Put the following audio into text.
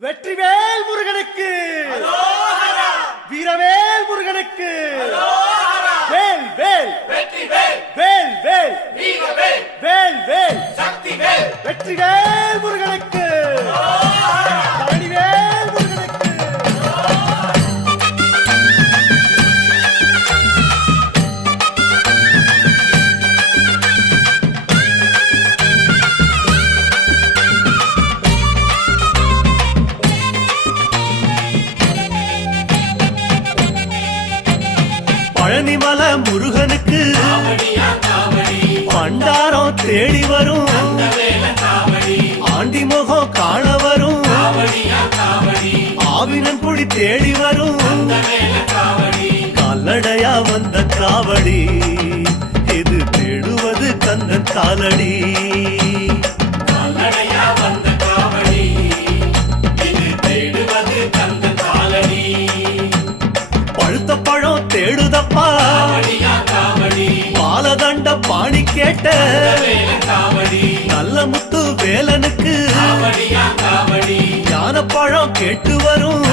வெற்றிவேல் முருகனுக்கு வீரவேல் முருகனுக்கு வேல் வேல் வெற்றிவேல் வேல் வேல் வீரவேல் வேல் வேல் சக்திவேல் வெற்றிவேல் முருகனுக்கு பழனிவேல் முருகனுக்கு பழனிமல முருகனுக்கு காவடியா காவடி பண்டாரம் தேடி வரும் வேல காவடி ஆண்டி முகம் காண வரும் காவடியா காவடி ஆவினன் குடி தேடி வரும் வேல காவடி கால்நடையா வந்த காவடி இது தேடுவது கந்தன் காலடி கால்நடையா வந்த காவடி இது தேடுவது கந்த காலடி பழுத்த பழம் தேடுதப்பா காவடியா காவடி பாலதண்ட பாணி கேட்ட வேல காவடி நல்ல முத்து வேலனுக்கு காவடியா காவடி ஞான பழம் கேட்டு வரும்